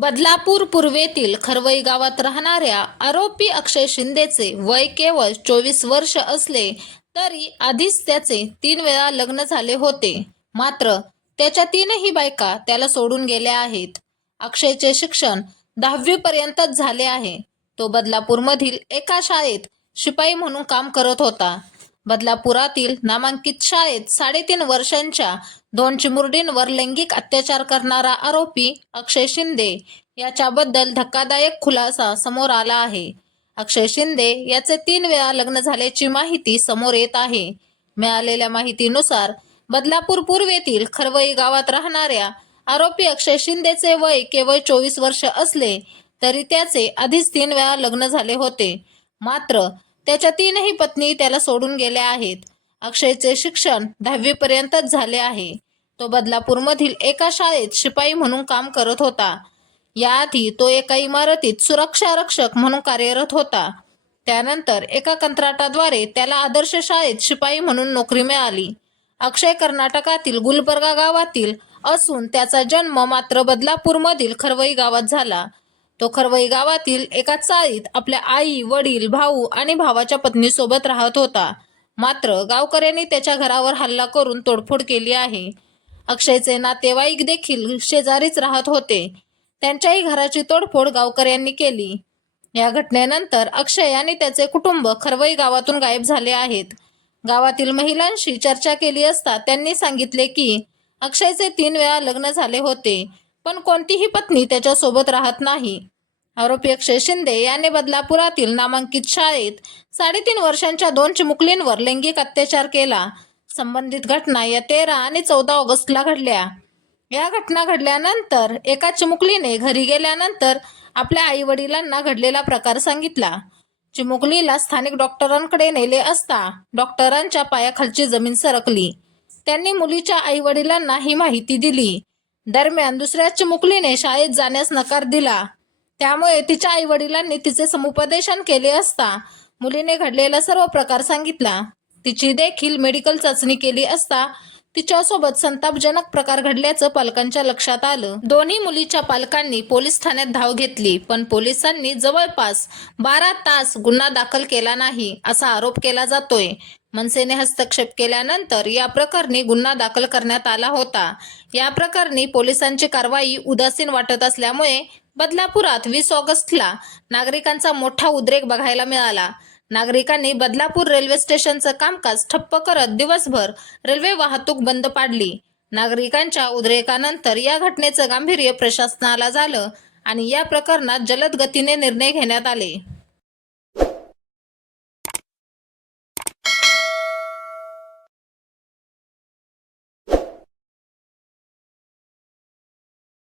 बदलापूर पूर्वेतील खरवई गावात राहणाऱ्या आरोपी अक्षय शिंदेचे वय केवळ 24 वर्ष असले तरी आधीच त्याचे 3 वेळा लग्न झाले होते. मात्र त्याच्या 3ही बायका त्याला सोडून गेल्या आहेत. अक्षयचे शिक्षण 10वी पर्यंतच झाले आहे. तो बदलापूरमधील एका शाळेत शिपाई म्हणून काम करत होता. बदलापुरातील नामांकित शाळेत 3.5 वर्षांच्या 2 चिमुरडींवर लैंगिक अत्याचार करणारा आरोपी अक्षय शिंदे याच्याबद्दल धक्कादायक खुलासा समोर आला आहे. अक्षय शिंदे याचे 3 वेळा लग्न झाल्याची माहिती समोर येत आहे. मिळालेल्या माहितीनुसार बदलापूर पूर्वेतील खरवई गावात राहणाऱ्या आरोपी अक्षय शिंदेचे वय केवळ 24 वर्ष असले तरी त्याचे आधीच 3 वेळा लग्न झाले होते. मात्र त्याच्या 3ही पत्नी त्याला सोडून गेल्या आहेत. अक्षयचे शिक्षण 10वी पर्यंतच झाले आहे. तो बदलापूरमधील एका शाळेत शिपाई म्हणून काम करत होता. याआधी तो एका इमारतीत सुरक्षा रक्षक म्हणून कार्यरत होता. त्यानंतर एका कंत्राटाद्वारे त्याला आदर्श शाळेत शिपाई म्हणून नोकरी मिळाली. अक्षय कर्नाटकातील गुलबर्गा गावातील असून त्याचा जन्म मात्र बदलापूरमधील खरवई गावात झाला. तो खरवई गावातील एका चाळीत आपल्या आई, वडील, भाऊ आणि भावाच्या पत्नीसोबत राहत होता. मात्र गावकऱ्यांनी त्याच्या घरावर हल्ला करून तोडफोड केली आहे. अक्षयचे नातेवाईक देखील शेजारीच राहत होते. त्यांच्याही घराची तोडफोड गावकऱ्यांनी केली. या घटनेनंतर अक्षय आणि त्याचे कुटुंब खरवई गावातून गायब झाले आहेत. गावातील महिलांशी चर्चा केली असता त्यांनी सांगितले की अक्षयचे 3 वेळा लग्न झाले होते, पण कोणतीही पत्नी त्याच्यासोबत राहत नाही. आरोपी अक्षय शिंदे याने बदलापुरातील नामांकित शाळेत 3.5 वर्षांच्या 2 चिमुकलींवर लैंगिक अत्याचार केला. संबंधित घटना या 13 आणि 14 ऑगस्टला घडल्या. या घटना घडल्यानंतर एका चिमुकलीने घरी गेल्यानंतर आपल्या आई वडिलांना घडलेला प्रकार सांगितला. चिमुकलीला स्थानिक डॉक्टरांकडे नेले असता डॉक्टरांच्या पायाखालची जमीन सरकली. त्यांनी मुलीच्या आई वडिलांना ही माहिती दिली. दरम्यान दुसऱ्या चिमुकलीने शाळेत जाण्यास नकार दिला. त्यामुळे तिच्या आई वडिलांनी तिचे समुपदेशन केले असता मुलीने घडलेला सर्व प्रकार सांगितला. तिची देखील मेडिकल चाचणी केली असता तिच्यासोबत संतापजनक प्रकार घडल्याचं पालकांच्या लक्षात आलं. दोन्ही मुलीच्या पालकांनी पोलीस ठाण्यात धाव घेतली, पण पोलिसांनी जवळपास 12 तास गुन्हा दाखल केला नाही असा आरोप केला जातोय. मनसेने हस्तक्षेप केल्यानंतर या प्रकरणी गुन्हा दाखल करण्यात आला होता. या प्रकरणी पोलिसांची कारवाई उदासीन वाटत असल्यामुळे बदलापुरात 20 ऑगस्टला नागरिकांचा मोठा उद्रेक बघायला मिळाला. नागरिकांनी बदलापूर रेल्वे स्टेशनचं कामकाज ठप्प करत दिवसभर रेल्वे वाहतूक बंद पाडली. नागरिकांच्या उद्रेकानंतर या घटनेचं गांभीर्य प्रशासनाला झालं आणि या प्रकरणात जलद गतीने निर्णय घेण्यात आले.